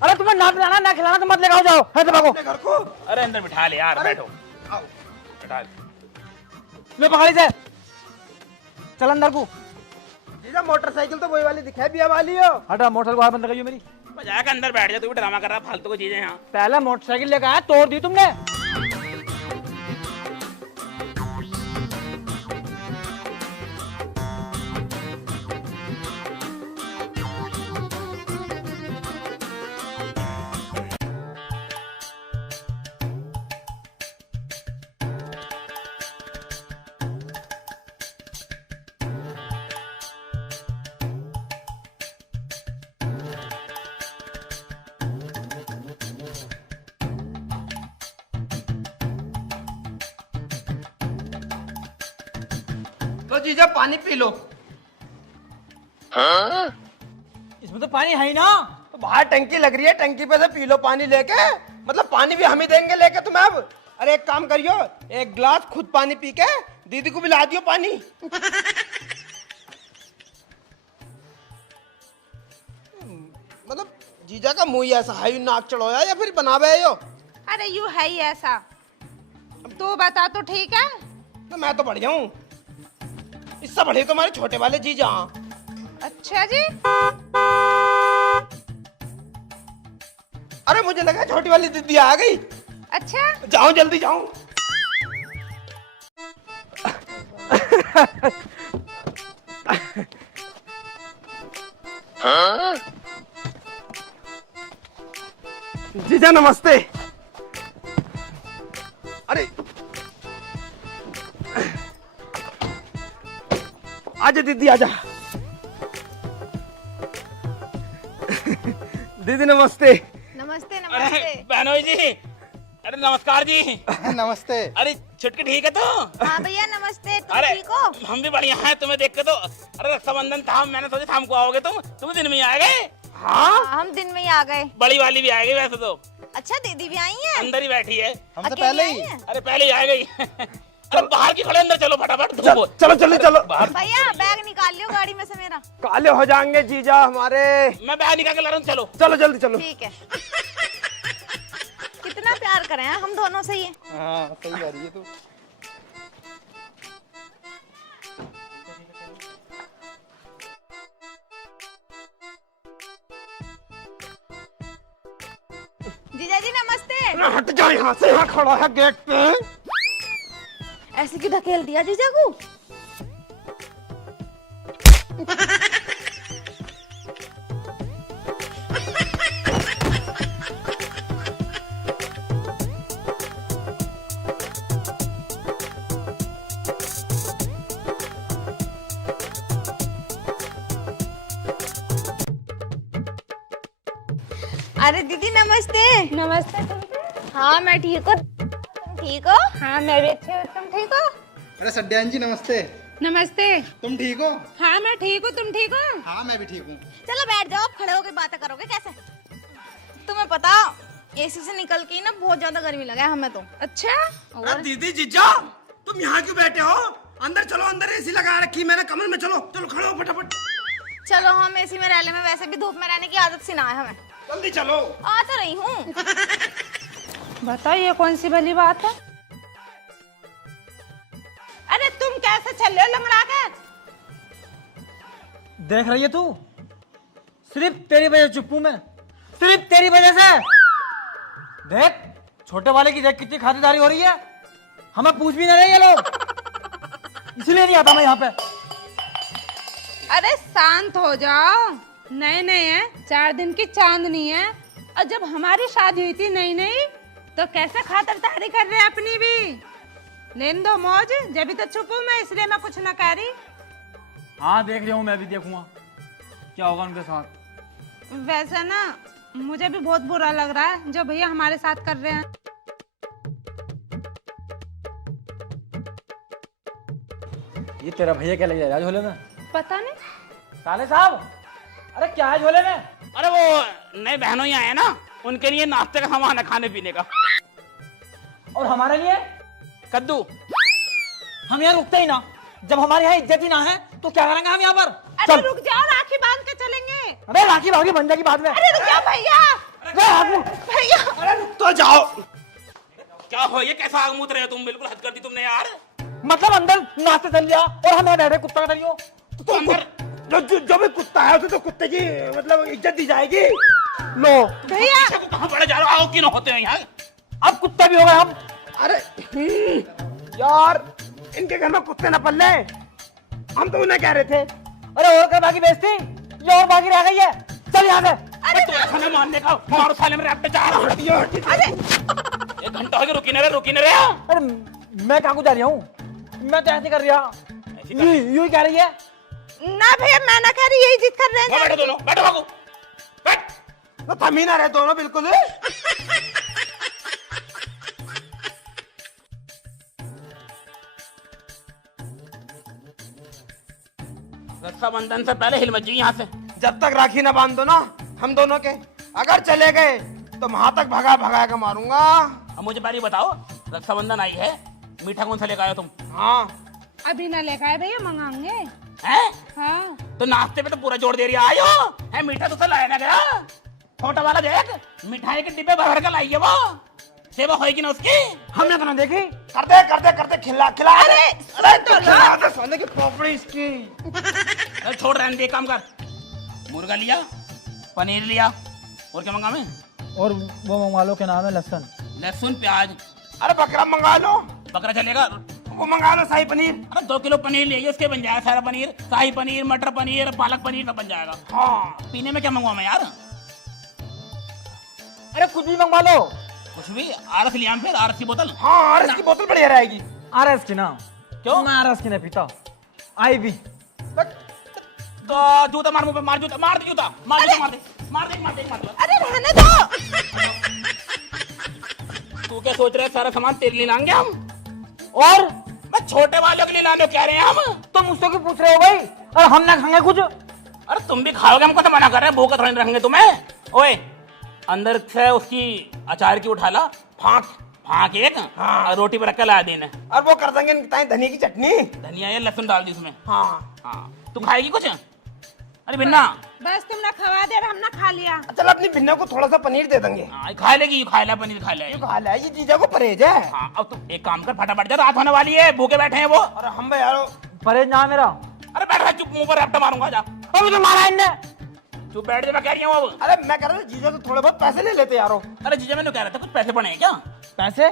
अरे तुम्हें ना पिलाना ना खिलाना तो मत लेकर जाओ। है दबाको। अपने घर को। अरे अंदर बिठा ले यार, बैठो आओ। बिठा ले। ले पकड़ी से चल अंदर को। जीजा मोटरसाइकिल तो वही वाली दिखाई भी वाली हो। हटा, मोटरसाइकिल बाहर बंद करियो मेरी। जाकर अंदर बैठ जा, तू भी ड्रामा कर रहा फालतू को चीजें यहाँ। पहले मोटरसाइकिल लेकर आया, तोड़ दी तुमने। तो जीजा पानी पी लो। इसमें तो पानी है ही ना। तो बाहर टंकी लग रही है, टंकी पे से पी लो पानी लेके। मतलब पानी भी हम ही देंगे लेके तुम्हें अब। अरे एक काम करियो, एक गिलास खुद पानी पी के दीदी को भी ला दियो पानी। मतलब जीजा का मुंह ही ऐसा है, नाक चढ़ोया या फिर बनावे यो। अरे यू है ही ऐसा। तू बता तो ठीक है। तो मैं तो बढ़िया हूँ, इससे बढ़िया तुम्हारे छोटे वाले जीजा। अच्छा जी। अरे मुझे लगा छोटी वाली दीदी आ गई। अच्छा जाओ जल्दी जाओ। जीजा नमस्ते। अरे आजा दीदी आजा। दीदी नमस्ते। नमस्ते अरे नमस्ते। बहनोई जी, अरे नमस्कार जी। नमस्ते। अरे छुटकी ठीक है तो? हाँ भैया नमस्ते, तुम अरे ठीक हो? हम भी बढ़िया हैं, तुम्हें देख के तो। अरे रक्षाबंधन था, मैंने सोचा शाम को आओगे तुम दिन में ही आ गए। हाँ हम दिन में ही आ गए। बड़ी वाली भी आ गई वैसे तो, अच्छा दीदी भी आई हैं? अंदर ही बैठी है। हमसे अकेली पहले आई ही। हैं? अरे पहले ही आ गई। अरे बाहर की खड़े, अंदर चलो फटाफट। चलो चलो चलो। भैया बैग निकाल लियो गाड़ी में से मेरा। काले हो जाएंगे जीजा हमारे। मैं बैग निकाल के ला रहा हूँ, चलो। चलो जल्दी चलो। ठीक है। कितना प्यार करें हैं हम दोनों से ये। हाँ सही कह रही है तू। जीजा जी नमस्ते। हट जाओ यहाँ से, यहाँ खड़ा है गेट पे। ऐसे क्यों धकेल दिया जीजा को? अरे दीदी नमस्ते। नमस्ते। तुम हाँ मैं ठीक हूँ, तुम ठीक हो? हाँ मैं भी अच्छी हूँ, तुम ठीक हो? अरे सड्यान जी नमस्ते। नमस्ते। तुम ठीक हो? हाँ मैं ठीक हूँ, तुम ठीक हो? हाँ मैं भी ठीक हूँ। चलो बैठ जाओ, आप खड़े होकर बातें करोगे कैसे? तुम्हें पता एसी से निकल के ही ना बहुत ज्यादा गर्मी लगा है हमें तो। अच्छा। और दीदी जीजा तुम यहाँ क्यों बैठे हो? अंदर चलो, अंदर एसी लगा रखी मैंने कमरे में। चलो चलो खड़े हो फटाफट। चलो हम एसी में रह ले, में वैसे भी धूप में रहने की आदत सी ना है हमें। जल्दी चलो। आ तो रही हूँ। बताओ ये कौन सी भली बात है? अरे तुम कैसे चल रहे हो लंगड़ा के? देख रही है तू, सिर्फ तेरी वजह से चुप हूं मैं, सिर्फ तेरी वजह से। देख छोटे वाले की देख कितनी खातिरदारी हो रही है, हमें पूछ भी नहीं रहे ये लोग, इसलिए नहीं आता मैं यहाँ पे। अरे शांत हो जाओ, नए नए है, 4 दिन की चांदनी है। और जब हमारी शादी हुई थी नई नई तो कैसे खातिरदारी कर रहे हैं अपनी भी। लेन दो मौज, जब भी तो छुप हूं मैं, इसलिए मैं कुछ ना कह रही। हाँ देख रहा हूँ, मैं भी देखूंगा क्या होगा उनके साथ। वैसे ना मुझे भी बहुत बुरा लग रहा है जो भैया हमारे साथ कर रहे हैं। ये तेरा भैया क्या ले जा रहा है झोले में? पता नहीं। साले साहब, अरे क्या है झोले में? अरे वो नए बहनों ही आए हैं ना, उनके लिए नाश्ते का सामान है, खाने पीने का। और हमारे लिए कद्दू। हम यहाँ रुकते ही ना, जब हमारे यहाँ इज्जत ही ना है तो क्या करेंगे हम यहाँ पर? अरे रुक जाओ, राखी बांध के चलेंगे। अरे राखी भागी बन जाएगी बाद में। अरे रुक जाओ भैया। भैया अरे रुक तो जाओ। क्या हो, ये कैसा आग मूत रहे हो तुम? बिल्कुल हद कर दी तुमने यार। मतलब अंदर नाश्ते चल लिया और हम यहाँ बैठे कुत्ता कट रही हो। तो अंदर जो भी कुत्ता है उसे तो कुत्ते की मतलब इज्जत दी जाएगी। लो भैया पीछे को कहाँ पड़े जा रहे हो? आओ क्यों होते हैं यहाँ? अब कुत्ता भी हो गए हम। अरे यार इनके घर में कुत्ते न पल ले, हम तो उन्हें कह रहे थे। अरे और क्या बाकी बेइज्जती, ये और बाकी रह गई है। चल यहाँ से। अरे तो ऐसा नहीं मानने का, मारो साले मेरे पे जा रहा हूँ। अरे 1 घंटा हो गया, रुकी नहीं रहे। अरे मैं कहाँ को जा रही हूँ, मैं तो ऐसे कर रहा यू ही कह रही है ना भैया, मैं ना कह रही, यही जिद कर रहे हैं। बैठो दोनों, बैठो भागो, बैठ। तो थम ही ना रहे दोनों बिल्कुल। रक्षाबंधन से पहले हिल मच जाइए यहाँ से। जब तक राखी ना बांध दो ना हम दोनों के, अगर चले गए तो वहां तक भगा भगा के मारूंगा। अब मुझे पहले बताओ, रक्षाबंधन आई है, मीठा कौन सा लेकर आए तुम? हाँ अभी ना लेकर आए भैया, मंगाएंगे। हैं? हाँ तो नाश्ते पे तो पूरा जोड़ दे रही है। आयो है, मीठा तो लाया ना गया। छोटा वाला देख, मिठाई के डिब्बे भर कर लाई है वो। सेवा होगी ना उसकी? हमने तो ना देखी। कर दे खिला खिला। अरे तो खिला दे सोने की खोपड़ी इसकी। अरे छोड़, रहने दे, काम कर। मुर्गा लिया, पनीर लिया, और क्या मंगा मैं? और वो मंगवा लो, क्या नाम है, लहसुन। लहसुन प्याज। अरे बकरा मंगा लो। बकरा चलेगा? वो मंगा लो शाही पनीर। अरे 2 किलो पनीर ले, उसके बन जाएगा सारा पनीर। शाही पनीर, मटर पनीर, पालक पनीर सब बन जाएगा। हाँ पीने में क्या मंगवा मैं यार? अरे कुछ भी मंगवा लो। कुछ भी। आरस लिया फिर, आरस की बोतल। हाँ और इसकी बोतल बढ़िया रहेगी। आरएस की ना? क्यों? मैं आरएस की नहीं पीता, आई भी। तो जूता मार मुंह पे, मार जूता, मार दे जूता, मार दे, मार दे, मार दे, मार दे, मार दे। अरे रहने दो। तू क्या सोच रहा है, सारा सामान तेरे लिए लाएंगे हम? और मैं छोटे वालों के लिए लाने कह रहे हैं हम। तुम मुझसे क्यों पूछ रहे हो भाई? और हम ना खाएंगे कुछ? अरे तुम भी खाओगे, हमको तो मना कर रहे हैं, भूखा थोड़ी रखेंगे तुम्हें। ओए अंदर से उसकी अचार की उठा ला, फाँक फाक एक हाँ। और रोटी पर रख के ला देना। और वो कर देंगे ताई धनिया की चटनी। धनिया या लहसुन डाल दी उसमें। हाँ हाँ तू खाएगी कुछ? अरे भिन्ना बस तुमने खवा दे, हमने खा लिया। चल अपनी भिन्ना को थोड़ा सा पनीर दे देंगे। हाँ, खा लेगी, यू खा ले पनीर खा ले। ये खा ले, ये जीजा को परहेज है। हाँ अब तू एक काम कर, फटाफट जा, रात होने वाली है, भूखे बैठे हैं वो। और हम भाई यारो परहेज ना मेरा। अरे बैठ रहा, चुप, मुंह पर रैप्टा मारूंगा, जा। अभी तो मारा इनने। चुप बैठ जा, मैं कह रही हूँ अब। अरे मैं कह रहा हूँ जीजा तो थोड़े बहुत पैसे ले लेते यारो। अरे जीजा मैंने कह रहा था कुछ पैसे पड़े हैं क्या? पैसे?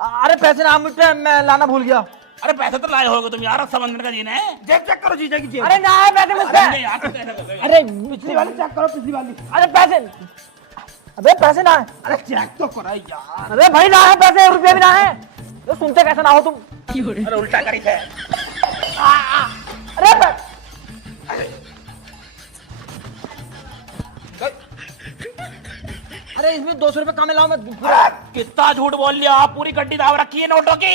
अरे पैसे ना मुझ पे, मैं लाना भूल गया। अरे पैसे तो लाए होगे तुम यार, 7 मिनट का दिन है। जेब चेक करो जीजा की जेब। अरे ना पैसे मुझसे। अरे यार, कैसे कर रहे हो? अरे पिछली वाली चेक करो, पिछली वाली। अरे पैसे, अबे पैसे ना है। अरे चेक तो करो यार। अरे भाई ना है पैसे, रुपये भी ना है। तो सुनते कैसे ना हो तुम? अरे उल्टा करी है। अरे अरे इसमें 200 रुपए कम लाओ, मैं कितना झूठ बोल लिया आप, पूरी गड्डी दाव रखी है नोटों की।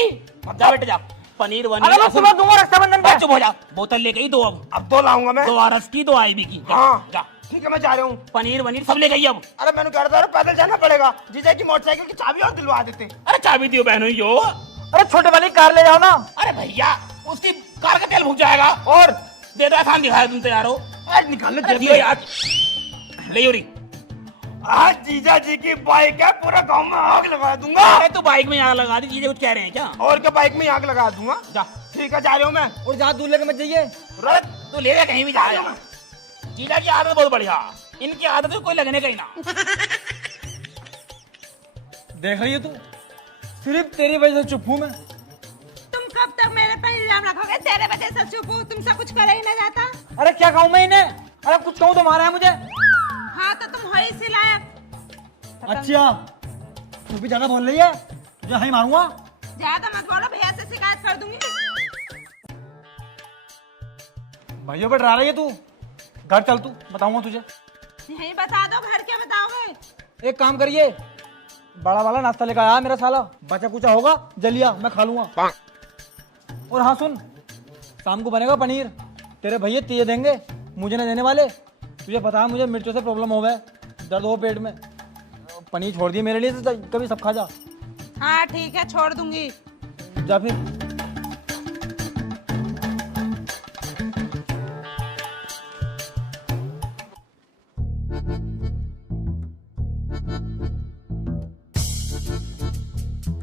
जा बेटे जा, पनीर अरे वनीर मैं सुबह दूंगा रक्षाबंधन पे। चुप हो जा, बोतल लेके ही दो अब। 2 लाऊंगा मैं। 2 आरस की, 2 आईबी की। जा, हाँ जा, ठीक है मैं जा रहा हूँ। पनीर वनीर सब ले गई अब। अरे मैंने कह रहा था पैदल जाना पड़ेगा, जीजा की मोटरसाइकिल की चाबी और दिलवा देते। अरे चाबी दियो बहनों यो। अरे छोटे वाली कार ले जाओ ना। अरे भैया उसकी कार का तेल भूख जाएगा। और दे दो, आसान दिखाया तुम तो यारो। आज निकाल लो दियो यार, ले योरी। आज जीजा जी की बाइक है, पूरा गांव में आग लगा दूंगा। अरे तू बाइक में आग लगा दी, चीजें कुछ कह रहे हैं क्या? और क्या बाइक में आग लगा दूंगा। जा, ठीक है जा रहा हूँ मैं। और जहाँ दूर लेके मत जाइए। रख तू ले जा कहीं भी जा यार। जीजा की आदत बहुत बढ़िया, इनकी आदत कोई लगने का ही ना। देख रही है तू, सिर्फ तेरी वजह से चुप हूँ मैं। तुम कब तक मेरे पर इल्जाम रखोगे? तेरे वजह से चुप हूँ, तुमसे कुछ करे ही ना जाता। अरे क्या कहूँ मैं इन्हें? अरे कुछ कहूँ तो मारा है मुझे। हाँ तो तुम हो ही इसी लायक। अच्छा तू भी ज्यादा बोल रही है, तुझे यहीं मारूंगा। ज्यादा मत बोलो, भैया से शिकायत कर दूंगी। भाइयों पर डरा रही है तू। घर चल, तू बताऊंगा तुझे। यही बता दो, घर क्या बताओगे? एक काम करिए, बड़ा वाला नाश्ता लेकर आया मेरा साला, बचा कुचा होगा जलिया मैं खा लूंगा। और हाँ सुन, शाम को बनेगा पनीर, तेरे भैया तीये देंगे, मुझे ना देने वाले। तुझे पता है मुझे मिर्चों से प्रॉब्लम हो गया, दर्द हो पेट में। पनीर छोड़ दिए मेरे लिए, तो कभी सब खा जा। हाँ ठीक है, छोड़ दूंगी। जा फिर।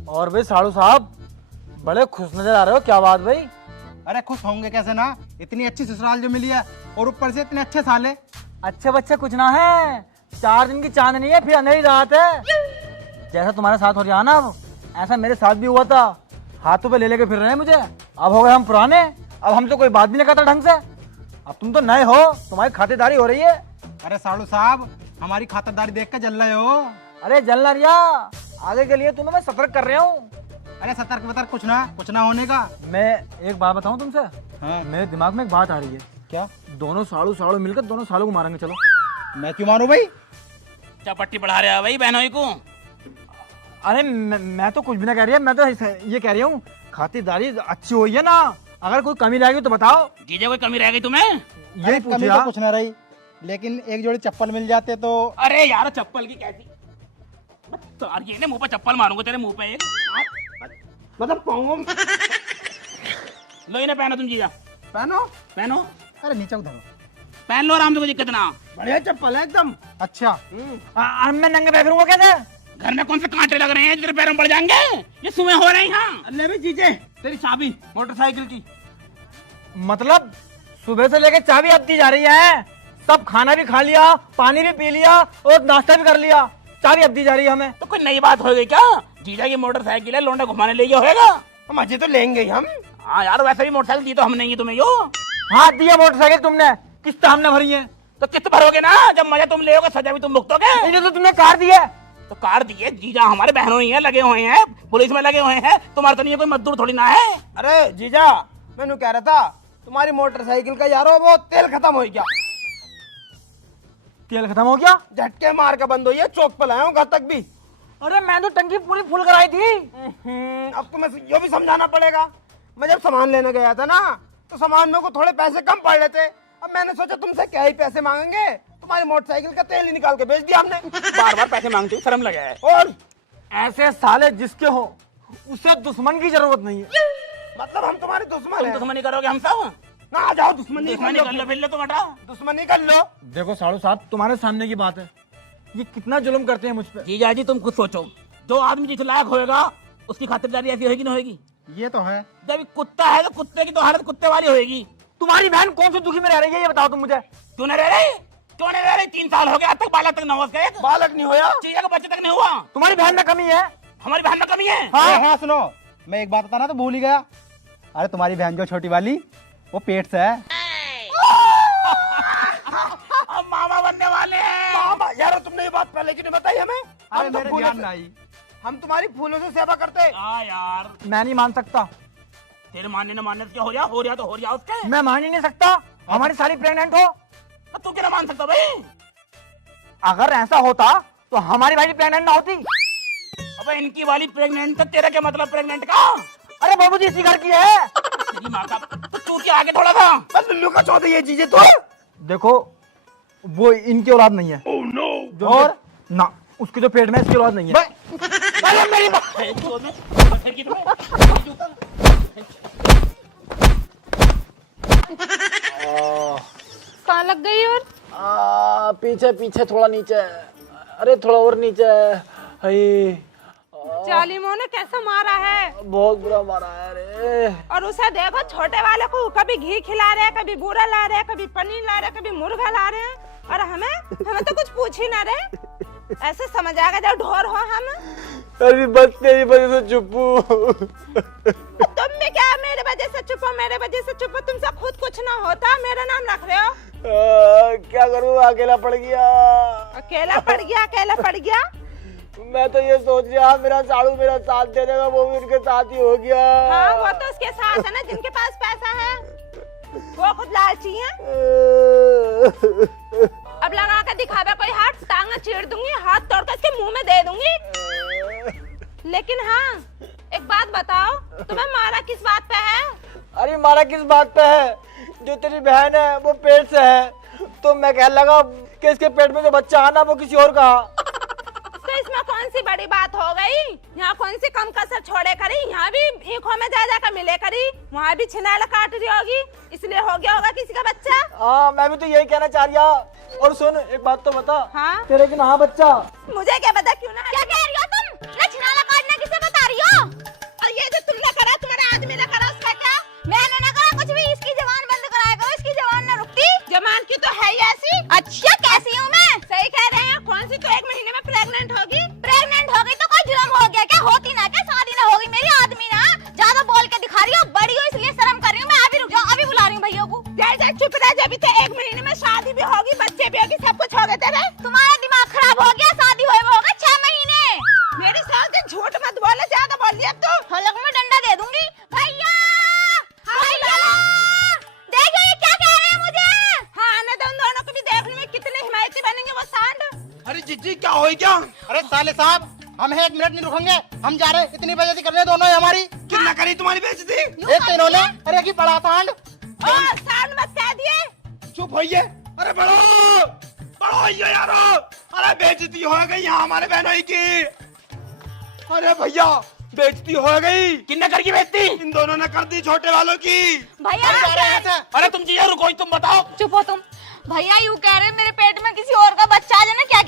और भाई साड़ू साहब बड़े खुश नजर आ रहे हो, क्या बात भाई? अरे खुश होंगे कैसे ना, इतनी अच्छी ससुराल जो मिली है और ऊपर से इतने अच्छे साले। अच्छे बच्चे कुछ ना है, 4 दिन की चांदनी है, फिर अंधेरी रात है। जैसा तुम्हारे साथ हो रहा ना अब, ऐसा मेरे साथ भी हुआ था। हाथों पे ले लेके फिर रहे हैं मुझे। अब हो गए हम पुराने, अब हमसे कोई बात भी नहीं करता ढंग से। अब तुम तो नए हो, तुम्हारी खातिरदारी हो रही है। अरे साड़ू साहब, हमारी खातिरदारी देख कर जल रहे हो। अरे जल ना रिया, आगे के लिए तुम्हें मैं सतर्क कर रहा हूँ। अरे सतर्क वतर्क कुछ ना होने का। मैं एक बात बताऊँ तुमसे, हाँ। मेरे दिमाग में एक बात आ रही है। क्या? दोनों साड़ू साड़ू मिलकर दोनों सालों को मारेंगे, चलो। मैं क्यों मारूं भाई? क्या पट्टी बढ़ा रहे हैं भाई बहनों को? अरे मैं तो कुछ भी ना कह रही है, मैं तो ये कह रही हूँ खातिरदारी अच्छी हुई है ना। अगर कोई कमी रहेगी तो बताओ। जीजा कोई कमी रह गई तुम्हें? यही अरे कमी तो कुछ ना रही, लेकिन एक जोड़ी चप्पल मिल जाते तो। अरे यार चप्पल की कैसी तार, ये मुंह पे चप्पल मारूंगा तेरे मुंह पे एक। मतलब पाऊंगा। लो इन्हें पहनो तुम जीजा, पहनो। पहनो, अरे नीचे उधरो। पहन लो आराम से, कोई दिक्कत ना। बढ़िया चप्पल है एकदम। अच्छा मैं नंगे पैर फिरूंगा कैसे? घर में कौन से कांटे लग रहे हैं तेरे पैरों में पड़ जाएंगे? ये सुबह हो रहे हैं यहाँ। ले भी जीजे तेरी चाबी मोटरसाइकिल की। मतलब सुबह से लेके चाबी अब दी जा रही है, सब खाना भी खा लिया, पानी भी पी लिया और नाश्ता भी कर लिया, चाबी अब दी जा रही है हमें। तो कोई नई बात हो गई क्या? जीजा की मोटरसाइकिल है, लौंडा घुमाने ले गया होगा। मजे तो लेंगे ही हम। हाँ यार, वैसे भी मोटरसाइकिल दी तो हम नहीं है तुम्हें यो। हाँ दिया मोटरसाइकिल तुमने, किस्त हमने भरी है। तो किस्त भरोगे ना, जब मजा तुम ले सजा भी तुम भुगतोगे। इन्हें तो तुमने कार दी है। तो कार दिए, जीजा हमारे बहनों ही है, लगे हुए हैं, पुलिस में लगे हुए हैं। तुम्हारा तो नहीं है, कोई मजदूर थोड़ी ना है। अरे जीजा मैंने कह रहा था तुम्हारी मोटरसाइकिल का यारो वो तेल खत्म हो गया। तेल खत्म हो गया? झटके मार के बंद हुई है, चौक पर लाया हूँ घर तक भी। अरे मैं तो टंकी पूरी फुल कराई थी। अब तुम्हें ये भी समझाना पड़ेगा। मैं जब सामान लेने गया था ना, तो सामान में को थोड़े पैसे कम पड़ रहे थे। अब मैंने सोचा तुमसे क्या ही पैसे मांगेंगे, तुम्हारी मोटरसाइकिल का तेल ही निकाल के बेच दिया हमने। बार बार पैसे मांगते हो, शर्म लगा है। और ऐसे साले जिसके हो उसे दुश्मन की जरूरत नहीं है। मतलब हम तुम्हारे दुश्मन तुम हैं। दुश्मनी करोगे हम सब? ना आ जाओ, दुश्मनी दुश्मनी कर लो, फिर लो तुम हटाओ। दुश्मनी कर लो। देखो साढ़ू साहब, तुम्हारे सामने की बात है, ये कितना जुल्म करते हैं मुझ पे। जीजा जी तुम खुद सोचो, जो आदमी जिस लायक होएगा उसकी खातिरदारी ऐसी होगी ना होगी? ये तो है। जब कुत्ता है तो कुत्ते की तो हालत कुत्ते वाली होगी। तुम्हारी बहन कौन सी दुखी में रह रही है ये बताओ तुम मुझे। क्यों नहीं रह रही? क्यों नहीं रह रही? 3 साल हो गया, आज तक बालक तक न हुआ उसका, बालक नहीं होया। जीजा का बच्चे तक नहीं हुआ। तुम्हारी बहन में कमी है। हमारी बहन में कमी है। हाँ सुनो, मैं एक बात बताना तो भूल ही गया। अरे तुम्हारी बहन जो छोटी वाली, वो पेट से है। हम मामा बनने वाले हैं। मामा यार, तुमने ये बात पहले क्यों नहीं बताई हमें? अरे हम तो मेरे फूलों ध्यान से- में आई। हम तुम्हारी फूलों से सेवा करते। हाँ यार, मैं नहीं मान सकता। तेरे मानने न मानने से क्या हो गया तो हो गया उसके। मैं मान ही नहीं सकता हमारी साली प्रेग्नेंट हो। अब तू क्या मान सकता भाई? अगर ऐसा होता तो हमारी भाई प्रेग्नेंट ना होती। अबे इनकी वाली प्रेग्नेंट तो तेरा क्या मतलब प्रेग्नेंट का? अरे बाबू जी इसी घर की है। तेरी माँ का, तो तू क्या आगे थोड़ा था? बस लुल्लू का चौथ ये चीजें तो। देखो वो इनकी औलाद नहीं है। Oh no. और ना उसके जो पेट में है, इसकी औलाद नहीं है। अरे मेरी बात। कहाँ लग गई और? पीछे पीछे थोड़ा नीचे। अरे थोड़ा और नीचे। हाय जालिमों ने कैसा मारा है। बहुत बुरा मारा है रे। और उसे देखो, छोटे वाले को कभी घी खिला रहे हैं, कभी बूरा ला रहे हैं, कभी पनीर ला रहे हैं, कभी मुर्गा ला रहे हैं। और हमें तो कुछ पूछ ही ना रहे। ऐसे समझ आ गया जब ढोर हो हम। अरे बस तेरी वजह से चुप हूँ। तुम भी क्या मेरे वजह से चुप हो? मेरे वजह से चुप हो? तुमसे खुद कुछ ना होता, मेरा नाम रख रहे हो। क्या करूँ, अकेला पड़ गया। अकेला पड़ गया, अकेला पड़ गया। मैं तो ये सोच रहा मेरा साड़ू मेरा साथ दे देगा, वो भी उनके साथ ही हो गया। हाँ, वो तो उसके साथ है ना जिनके पास पैसा है। वो खुद लालची है। अब लगा के दिखावे कोई हाथ, टांग चीर दूंगी, हाथ तोड़ के इसके मुंह में दे दूंगी। लेकिन हाँ, एक बात बताओ, तुम्हें मारा किस बात पे है? अरे मारा किस बात पे है? जो तेरी बहन है वो पेट से है, तो मैं कहने लगा कि इसके पेट में जो बच्चा आना वो किसी और का। तो इसमें कौन सी बड़ी बात हो गई? यहाँ कौन सी कम कसर छोड़े करी? यहाँ भी ईंखों में जा जाकर मिले करी, वहाँ भी छिनाला काट रही होगी, इसलिए हो गया होगा किसी का बच्चा। हाँ मैं भी तो यही कहना चाह रहा। और सुन एक बात तो बता। हाँ? तेरे की ना बच्चा। मुझे क्या पता क्यों ना। क्या कह रही हो तुम? ना छिनाला काटना किसे बता रही हो? और ये जो तुमने करा, तुम्हारे आदमी ने करा, उसका क्या? मैंने ना करा कुछ भी। इसकी जबान बंद कराया करो, इसकी जबान ना रुकती। जमान की तो है ही ऐसी। अच्छा, कैसी हूँ मैं? सही कह रहे हैं। कौन सी तो 1 महीने में प्रेग्नेंट होगी। प्रेग्नेंट हो गई तो कोई जुर्म हो गया क्या? होती ना क्या? शादी ना होगी मेरी? आदमी ना ज्यादा बोल के दिखा रही हो, बड़ी हो इसलिए शर्म कर रही हूँ मैं। अभी रुक जाओ, अभी बुला रही हूँ भैया को। जैसे चुप रह, जब तो 1 महीने में शादी भी होगी, बच्चे भी होगी, सब कुछ होगा तेरे। तुम्हारा दिमाग खराब हो गया। शादी हुए वो होगा 6 महीने। मेरी सास से झूठ मत बोले, ज्यादा बोल दिया तू। हलक में डंडा दे दूंगी। भैया, भैया, देखो ये क्या कह रहे हैं मुझे। हाँ, आने दो, उन दोनों को भी देखने में कितने हिमायती बनेंगे वो सांड। अरे जीजी क्या हो क्या? अरे साले साहब, हम 1 मिनट नहीं रुकेंगे, हम जा रहे हैं। इतनी बेइज्जती कर रहे हैं दोनों ही हमारी। कितना करी तुम्हारी बेइज्जती? एक तो इन्होंने, अरे की बड़ा सांड। सांड मत कह दिए। चुप होइए। अरे बड़ो बड़ो होइए यारो। अरे बेइज्जती हो गई यहाँ हमारे बहनों की। अरे भैया बेइज्जती हो गई। किन्ने कर की बेइज्जती? इन दोनों ने कर दी छोटे वालों की। भैया अरे तुम जीजा रुको, तुम बताओ। चुप हो तुम। भैया यूँ कह रहे हैं मेरे पेट में किसी और का बच्चा आ जाए ना, क्या